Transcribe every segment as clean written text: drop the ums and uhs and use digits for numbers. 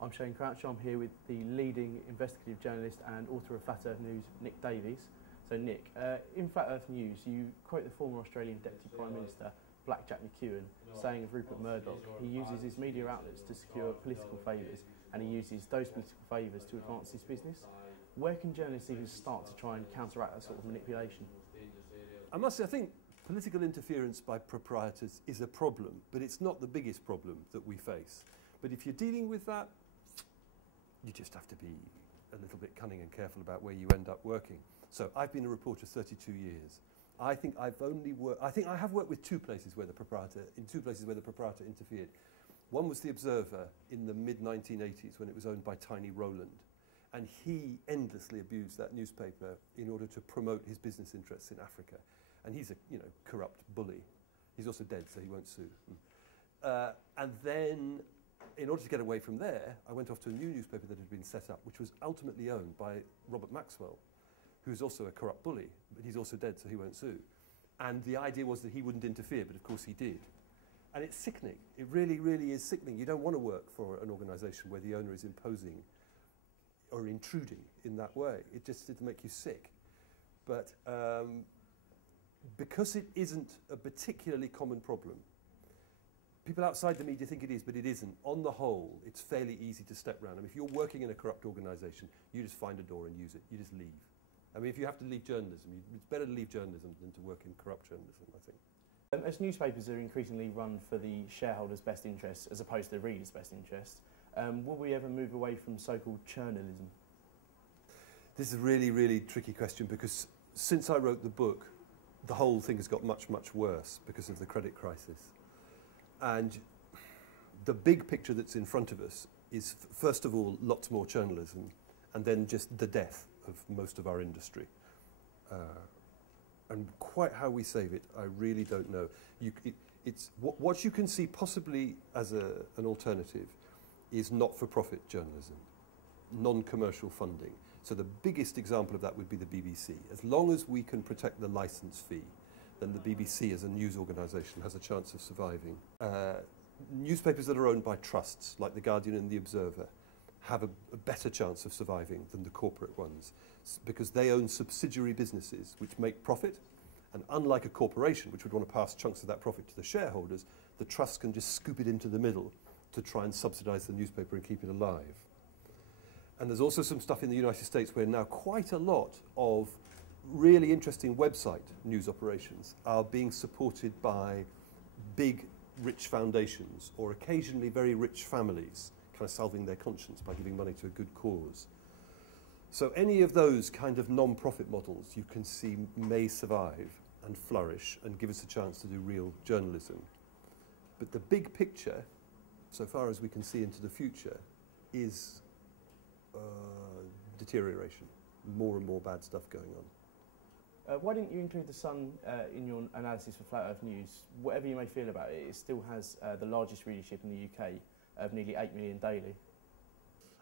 I'm Shane Crouch. I'm here with the leading investigative journalist and author of Flat Earth News, Nick Davies. So Nick, in Flat Earth News you quote the former Australian Deputy Prime Minister, Blackjack McEwen, saying of Rupert Murdoch, he uses his media outlets to secure political favours and he uses those political favours to advance his business. Where can journalists even start to try and counteract that sort of manipulation? I must say, I think political interference by proprietors is a problem, but it's not the biggest problem that we face. But if you're dealing with that, you just have to be a little bit cunning and careful about where you end up working. So I've been a reporter 32 years. I think I have worked with two places where the proprietor interfered. One was the Observer in the mid-1980s when it was owned by Tiny Rowland. And he endlessly abused that newspaper in order to promote his business interests in Africa. And he's a corrupt bully. He's also dead, so he won't sue. And then, in order to get away from there, I went off to a new newspaper that had been set up, which was ultimately owned by Robert Maxwell, who's also a corrupt bully, but he's also dead, so he won't sue. And the idea was that he wouldn't interfere, but of course he did. And it's sickening. It really, really is sickening. You don't want to work for an organisation where the owner is imposing or intruding in that way. It just did make you sick. But because it isn't a particularly common problem, people outside the media think it is, but it isn't. On the whole, it's fairly easy to step around. I mean, if you're working in a corrupt organisation, you just find a door and use it. You just leave. I mean, if you have to leave journalism, it's better to leave journalism than to work in corrupt journalism, I think. As newspapers are increasingly run for the shareholders' best interests as opposed to the readers' best interests, will we ever move away from so-called churnalism? This is a really, really tricky question because since I wrote the book, the whole thing has got much, much worse because of the credit crisis. And the big picture that's in front of us is, first of all, lots more journalism, and then just the death of most of our industry. And quite how we save it, I really don't know. What you can see possibly as an alternative is not-for-profit journalism, non-commercial funding. So the biggest example of that would be the BBC. As long as we can protect the licence fee, then the BBC as a news organisation has a chance of surviving. Newspapers that are owned by trusts, like The Guardian and The Observer, have a better chance of surviving than the corporate ones, because they own subsidiary businesses which make profit, and unlike a corporation which would want to pass chunks of that profit to the shareholders, the trust can just scoop it into the middle to try and subsidise the newspaper and keep it alive. And there's also some stuff in the United States where now quite a lot of really interesting website news operations are being supported by big, rich foundations or occasionally very rich families kind of salving their conscience by giving money to a good cause. So any of those kind of non-profit models you can see may survive and flourish and give us a chance to do real journalism. But the big picture, so far as we can see into the future, is deterioration. More and more bad stuff going on. Why didn't you include The Sun in your analysis for Flat Earth News? Whatever you may feel about it, it still has the largest readership in the UK of nearly 8 million daily.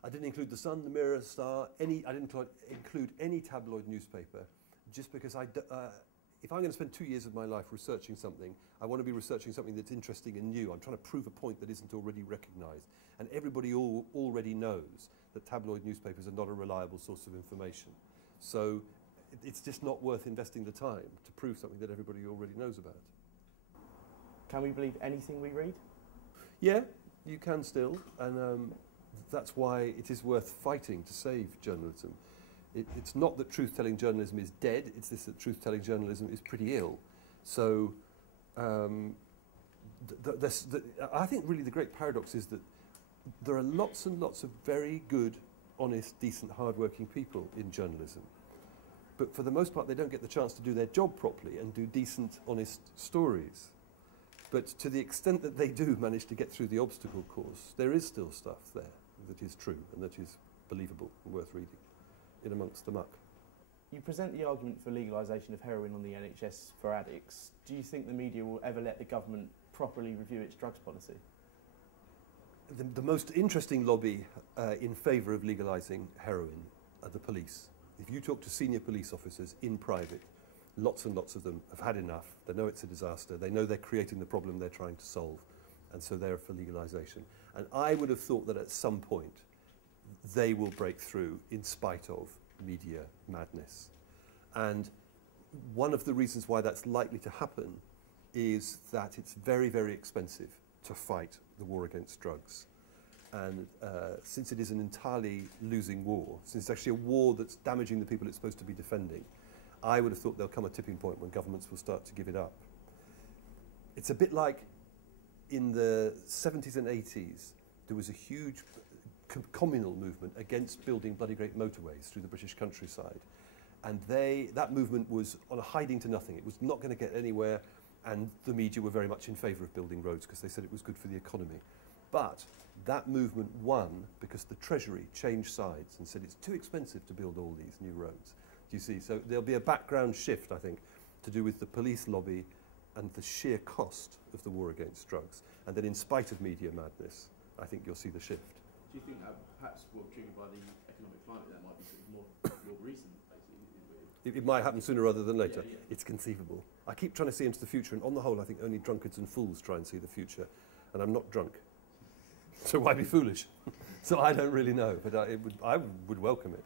I didn't include The Sun, The Mirror, Star, I didn't include any tabloid newspaper, just because if I'm going to spend 2 years of my life researching something, I want to be researching something that's interesting and new. I'm trying to prove a point that isn't already recognised. And everybody already knows that tabloid newspapers are not a reliable source of information. So it's just not worth investing the time to prove something that everybody already knows about. Can we believe anything we read? Yeah, you can still, and that's why it is worth fighting to save journalism. It's not that truth-telling journalism is dead, it's this that truth-telling journalism is pretty ill. So I think really the great paradox is that there are lots and lots of very good, honest, decent, hard-working people in journalism. But for the most part, they don't get the chance to do their job properly and do decent, honest stories. But to the extent that they do manage to get through the obstacle course, there is still stuff there that is true and that is believable and worth reading in amongst the muck. You present the argument for legalisation of heroin on the NHS for addicts. Do you think the media will ever let the government properly review its drugs policy? The most interesting lobby in favour of legalising heroin are the police. If you talk to senior police officers in private, lots and lots of them have had enough. They know it's a disaster. They know they're creating the problem they're trying to solve. And so they're for legalisation. And I would have thought that at some point they will break through in spite of media madness. And one of the reasons why that's likely to happen is that it's very, very expensive to fight the war against drugs. And since it is an entirely losing war, since it's actually a war that's damaging the people it's supposed to be defending, I would have thought there'll come a tipping point when governments will start to give it up. It's a bit like in the 70s and 80s, there was a huge communal movement against building bloody great motorways through the British countryside. And that movement was on a hiding to nothing. It was not going to get anywhere, and the media were very much in favour of building roads because they said it was good for the economy. But that movement won because the Treasury changed sides and said it's too expensive to build all these new roads. Do you see? So there'll be a background shift, I think, to do with the police lobby and the sheer cost of the war against drugs. And then in spite of media madness, I think you'll see the shift. Do you think that perhaps triggered by the economic climate that might be sort of more recent? It might happen sooner rather than later. Yeah, yeah. It's conceivable. I keep trying to see into the future, and on the whole, I think only drunkards and fools try and see the future. And I'm not drunk. So why be foolish? So I don't really know, but I would welcome it.